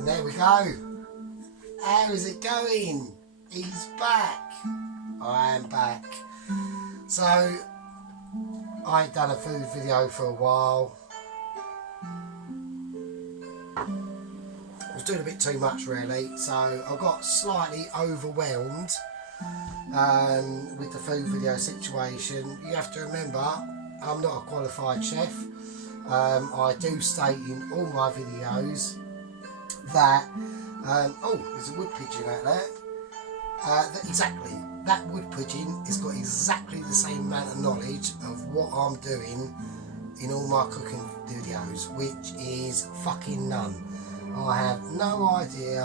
And there we go. How is it going? He's back. I am back. So, I ain't done a food video for a while. I was doing a bit too much really, so I got slightly overwhelmed with the food video situation. You have to remember, I'm not a qualified chef. I do state in all my videos that, oh, there's a wood pigeon out there. Exactly, that wood pigeon has got exactly the same amount of knowledge of what I'm doing in all my cooking videos, which is fucking none. I have no idea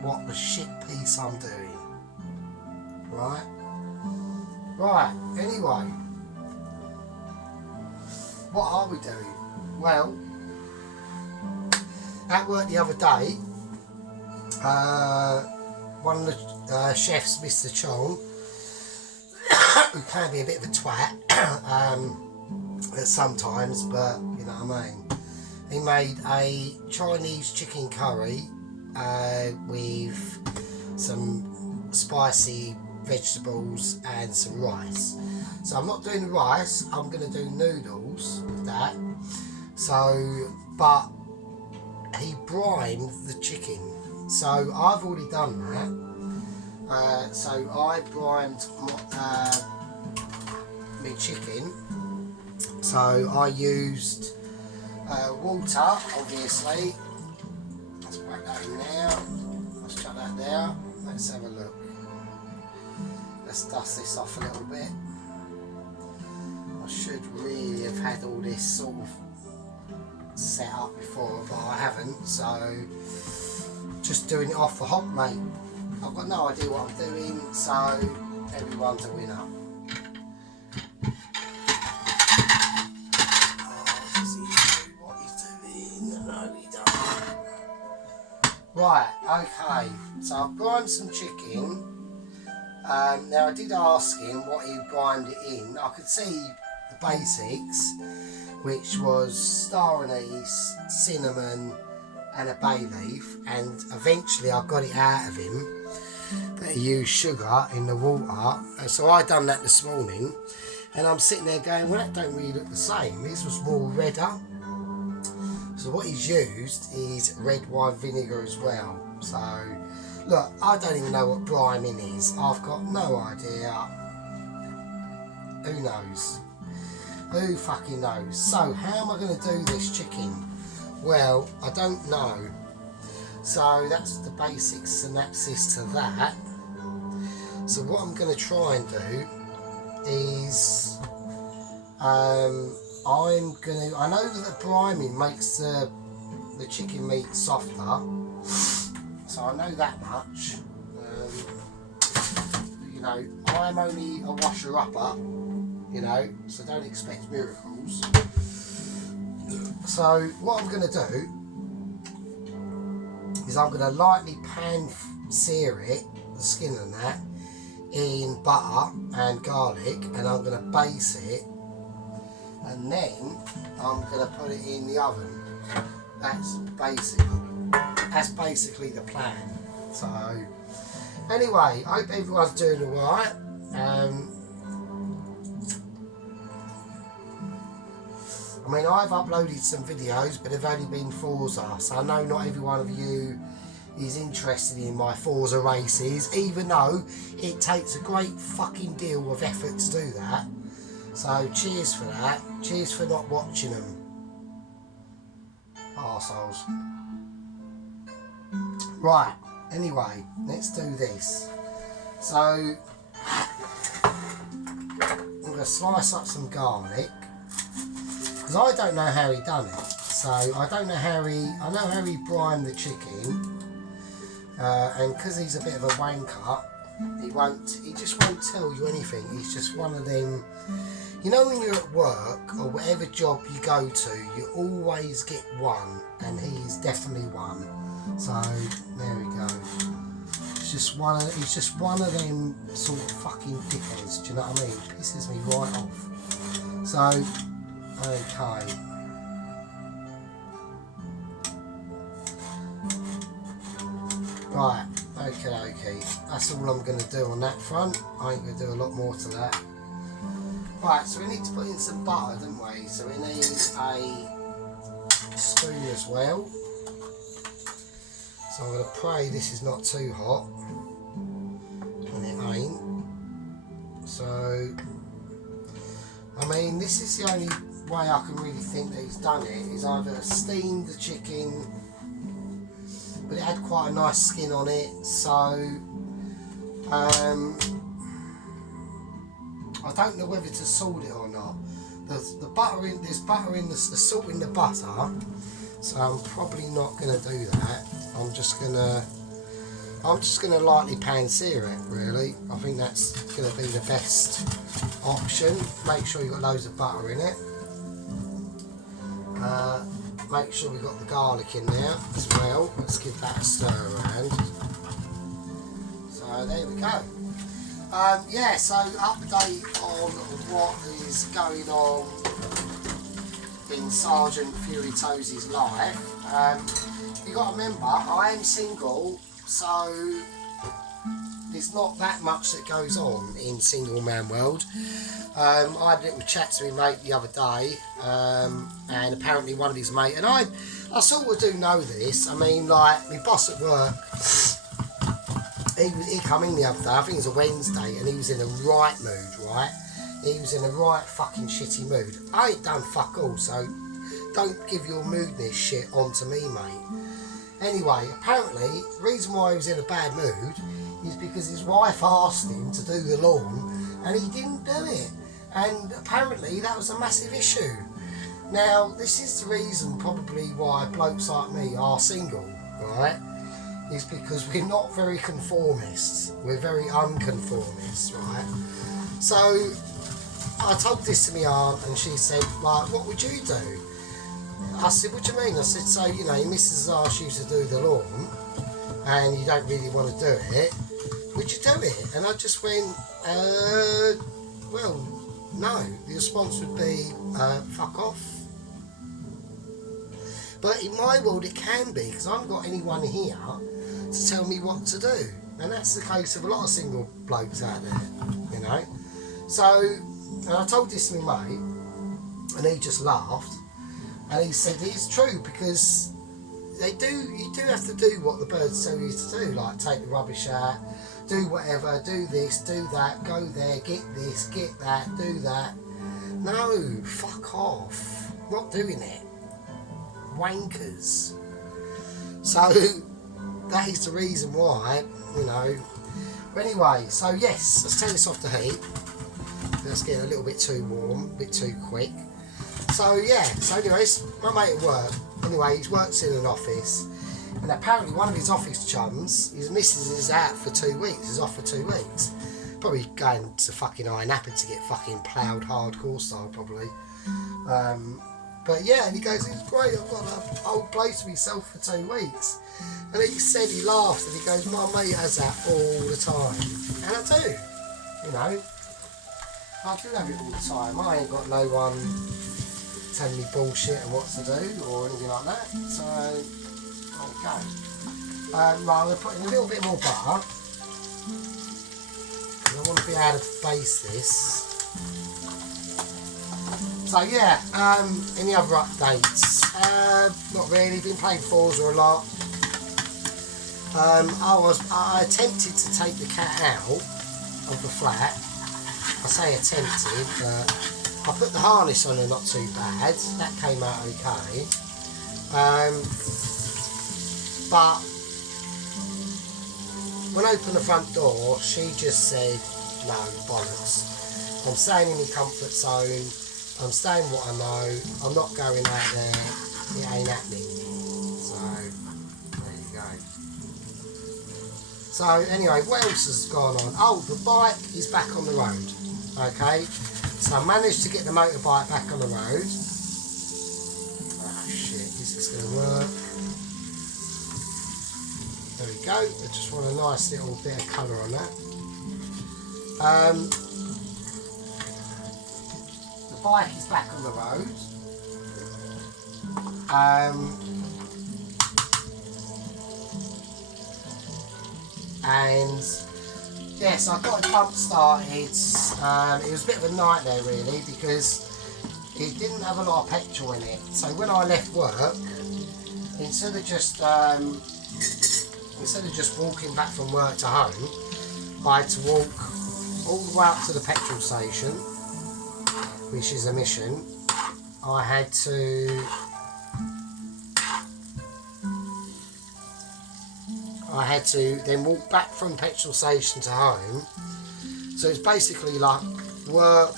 what the shit piece I'm doing. Right? Right, anyway. What are we doing? Well, at work the other day, one of the chefs, Mr. Chong, who can be a bit of a twat sometimes, but you know what I mean. He made a Chinese chicken curry with some spicy vegetables and some rice. So I'm not doing the rice, I'm going to do noodles with that. So, but he brined the chicken. So I've already done that. So I brined my chicken. So I used water, obviously. Let's break that in now. Let's shut that down. Let's have a look. Let's dust this off a little bit. I should really have had all this sort of set up before, but I haven't, so just doing it off the hop, mate. I've got no idea what I'm doing, so everyone's a winner. Right, okay, so I've brined some chicken. Now I did ask him what he brined it in. I could see the basics, which was star anise, cinnamon and a bay leaf, and eventually I got it out of him that he used sugar in the water. And so I done that this morning, and I'm sitting there going, well, that don't really look the same. This was more redder. So what he's used is red wine vinegar as well. So, look, I don't even know what briming is. I've got no idea. Who knows? Who fucking knows? So, how am I going to do this chicken? Well, I don't know. So, that's the basic synopsis to that. So, what I'm going to try and do is... I know that the priming makes the chicken meat softer, so I know that much. You know, I'm only a washer-upper, you know, so don't expect miracles. So what I'm going to do is I'm going to lightly pan-sear it, the skin and that, in butter and garlic, and I'm going to baste it. And then I'm going to put it in the oven. That's basically the plan. So anyway, I hope everyone's doing alright. I mean, I've uploaded some videos, but they've only been Forza, so I know not every one of you is interested in my Forza races, even though it takes a great fucking deal of effort to do that. So cheers for that. Cheers for not watching them. Arseholes. Right, anyway, let's do this. So I'm going to slice up some garlic, because I don't know how he done it. So I don't know how I know how he brined the chicken, and because he's a bit of a wanker, he just won't tell you anything. He's just one of them. You know, when you're at work or whatever job you go to, you always get one, and he's definitely one. So there we go. He's just one of them sort of fucking dickheads. Do you know what I mean? Pisses me right off. So okay. Right, okay. That's all I'm going to do on that front. I ain't going to do a lot more to that. Right, so we need to put in some butter, don't we? So we need a spoon as well. So I'm going to pray this is not too hot. And it ain't. So, I mean, this is the only way I can really think that he's done it, is either steamed the chicken, but it had quite a nice skin on it, so I don't know whether to salt it or not. There's butter in the salt in the butter, so I'm probably not going to do that. I'm just gonna lightly pan sear it, really. I think that's going to be the best option. Make sure you've got loads of butter in it. Make sure we've got the garlic in there as well. Let's give that a stir around. So there we go. Yeah, so update on what is going on in Sergeant Fury Toes's life. You got to remember, I am single, so there's not that much that goes on in single man world. I had a little chat to my mate the other day, and apparently one of his mates, and I sort of do know this. I mean, like, my boss at work, he come in the other day, I think it was a Wednesday, and he was in a right mood, right? He was in a right fucking shitty mood. I ain't done fuck all, so don't give your moodness shit onto me, mate. Anyway, apparently, the reason why he was in a bad mood is because his wife asked him to do the lawn, and he didn't do it. And apparently that was a massive issue. Now, this is the reason probably why blokes like me are single, right? Is because we're not very conformists. We're very unconformists, right? So, I told this to my aunt, and she said, like, what would you do? I said, what do you mean? I said, so, you know, your missus asked you to do the lawn, and you don't really want to do it, would you do it? And I just went, well, no. The response would be, fuck off. But in my world it can be, because I haven't got anyone here to tell me what to do. And that's the case of a lot of single blokes out there, you know. So, and I told this to my mate, and he just laughed. And he said, it's true, because you do have to do what the birds tell you to do, like take the rubbish out, do whatever, do this, do that, go there, get this, get that, do that. No, fuck off. Not doing it. Wankers. So, that is the reason why, you know. But anyway, so yes, let's take this off the heat. It's getting a little bit too warm, a bit too quick. So yeah, so anyways, my mate at work, anyway, he works in an office, and apparently one of his office chums, his missus is out for 2 weeks, is off for 2 weeks. Probably going to fucking Iron Apple to get fucking ploughed hardcore style, probably. But yeah, and he goes, it's great, I've got a whole place to myself for 2 weeks. And he said, he laughed, and he goes, my mate has that all the time. And I do, you know. I do have it all the time. I ain't got no one telling me bullshit and what to do or anything like that. So, there we go. Right, I'm going to put in a little bit more butter. I want to be able to baste this. So yeah, any other updates? Not really, been playing Forza a lot. I attempted to take the cat out of the flat. I say attempted, but I put the harness on her not too bad. That came out okay. But when I opened the front door, she just said, no, bollocks. I'm staying in my comfort zone. I'm staying what I know. I'm not going out there. It ain't happening. So, there you go. So, anyway, what else has gone on? Oh, the bike is back on the road. Okay, so I managed to get the motorbike back on the road. Oh shit, is this going to work? There we go. I just want a nice little bit of colour on that. The bike is back on the road. and yes, I got it pump started. It was a bit of a nightmare really because it didn't have a lot of petrol in it. So when I left work, instead of just walking back from work to home, I had to walk all the way up to the petrol station, which is a mission. I had to then walk back from the petrol station to home. So it's basically like work.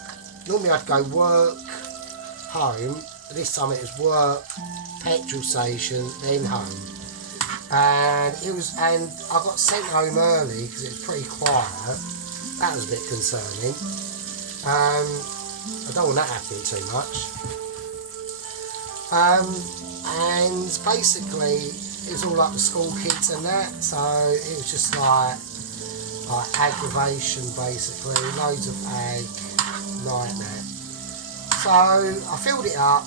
Normally I'd go work, home. This time it was work, petrol station, then home. And I got sent home early because it was pretty quiet. That was a bit concerning. I don't want that happening too much. And basically it was all like the school kids and that, so it was just like aggravation basically, loads of nightmare. So I filled it up,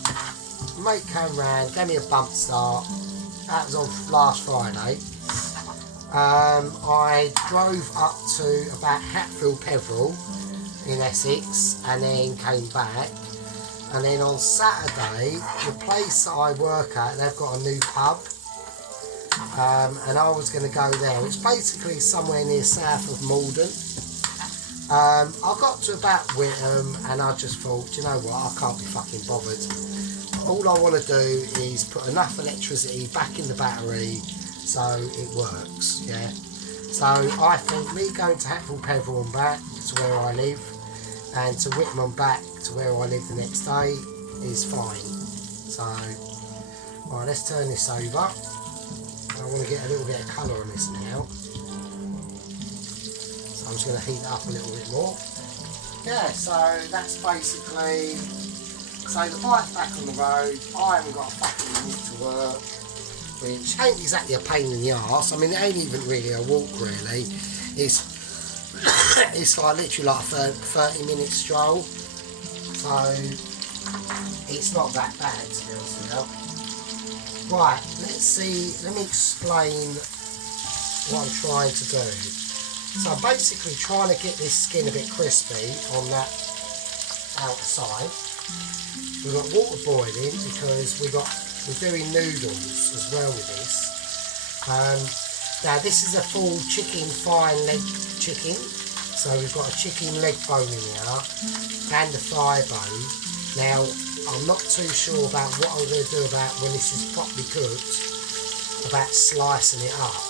mate came round, gave me a bump start. That was on last Friday. I drove up to about Hatfield Peveril in Essex and then came back. And then on Saturday, the place that I work at, they've got a new pub. And I was going to go there. It's basically somewhere near south of Malden. I got to about Whittam and I just thought, do you know what, I can't be fucking bothered. All I want to do is put enough electricity back in the battery so it works, yeah. So I think me going to Hatfield Peveril and back to where I live and to Whittam and back to where I live the next day is fine. So, right, let's turn this over. I want to get a little bit of colour on this now. So I'm just going to heat it up a little bit more. Yeah, so that's basically... So the bike's back on the road. I haven't got a fucking walk to work, which ain't exactly a pain in the arse. I mean, it ain't even really a walk really. It's like literally like a 30-minute stroll. So it's not that bad to be honest with you. Right, let's see, let me explain what I'm trying to do. So I'm basically trying to get this skin a bit crispy on that outside. We've got water boiling because we're doing noodles as well with this. Now this is a full chicken fine leg chicken. So we've got a chicken leg bone in here and a thigh bone. Now I'm not too sure about what I'm going to do about when this is properly cooked, about slicing it up.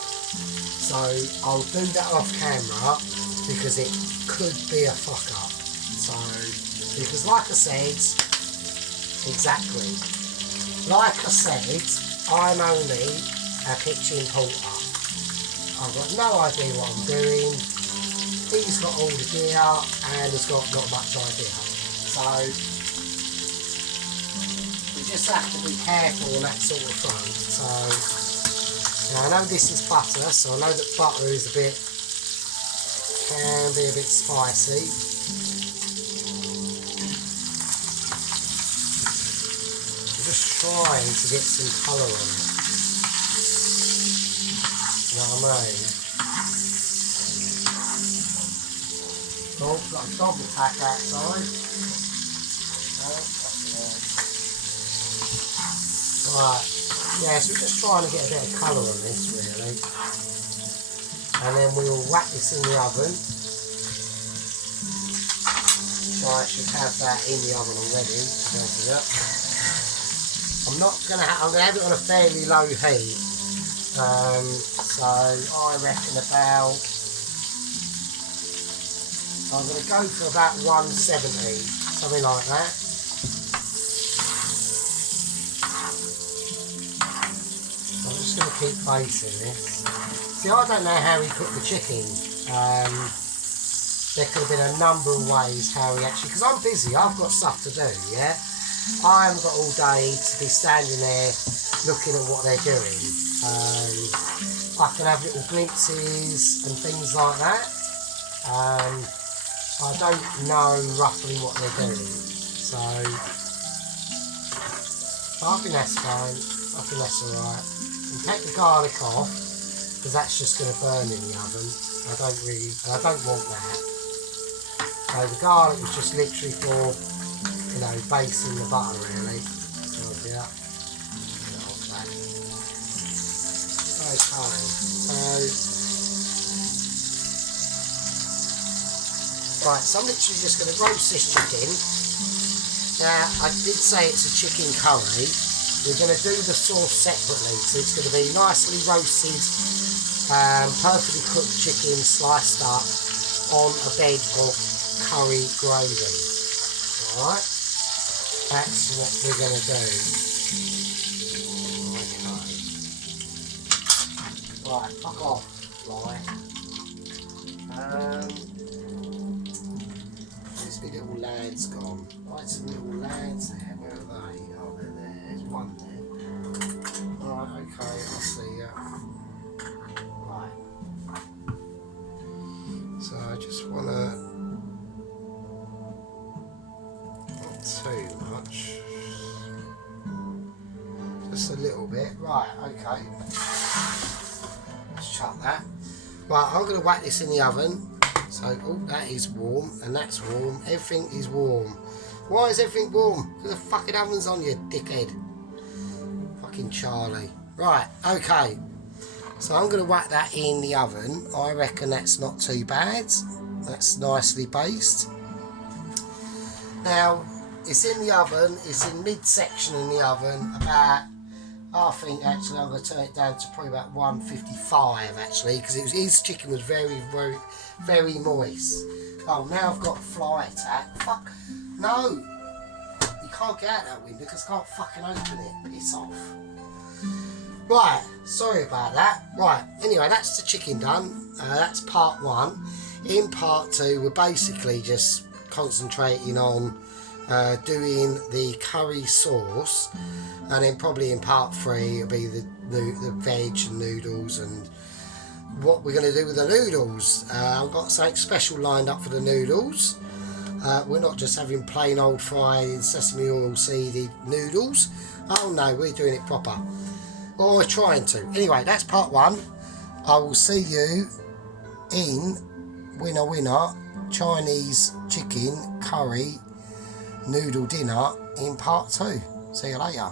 So I'll do that off camera because it could be a fuck up. So, because like I said, exactly, like I said, I'm only a kitchen porter. I've got no idea what I'm doing. He's got all the gear and has got not much idea. So we just have to be careful on that sort of front. So now I know this is butter, so I know that butter is can be a bit spicy. I'm just trying to get some colour on it. You know what I mean? Oh, got a dog attack outside. Right, yeah, so we're just trying to get a bit of colour on this really. And then we'll whack this in the oven. So I should have that in the oven already. I'm gonna have it on a fairly low heat. So I reckon about, I'm going to go for about 170, something like that. So I'm just going to keep basting this. See, I don't know how he cooked the chicken. There could have been a number of ways how he actually, because I'm busy, I've got stuff to do, yeah? I haven't got all day to be standing there looking at what they're doing. I can have little glimpses and things like that. I don't know roughly what they're doing, so I think that's fine. I think that's alright. And take the garlic off, because that's just going to burn in the oven. I don't want that. So the garlic was just literally for, you know, basting the butter really. Yeah. Okay, so I'm literally just going to roast this chicken. Now, I did say it's a chicken curry. We're going to do the sauce separately, so it's going to be nicely roasted, perfectly cooked chicken sliced up on a bed of curry gravy. Alright, that's what we're going to do. Right, fuck off, fly. Where's my little lads gone? Right, some little lads there. Where are they? Oh, they're there. There's one there. Right, okay, I'll see ya. Right. So I just want to... not too much. Just a little bit. Right, okay. Shut that. Right, I'm going to whack this in the oven. So, oh, that is warm, and that's warm. Everything is warm. Why is everything warm? Because the fucking oven's on, you dickhead. Fucking Charlie. Right, okay. So I'm going to whack that in the oven. I reckon that's not too bad. That's nicely based. Now, it's in the oven. It's in mid-section in the oven. About... I think actually I'm going to turn it down to probably about 155 actually, because his chicken was very, very, very moist. Oh, now I've got a fly attack. Fuck. No. You can't get out that window because I can't fucking open it. Piss off. Right. Sorry about that. Right. Anyway, that's the chicken done. That's part one. In part two, we're basically just concentrating on doing the curry sauce, and then probably in part three it'll be the veg and noodles and what we're going to do with the noodles. I've got something special lined up for the noodles. We're not just having plain old fried sesame oil seeded noodles. Oh no, we're doing it proper, or we're trying to. Anyway, that's part one. I will see you in winner Chinese chicken curry noodle dinner in part two. See you later.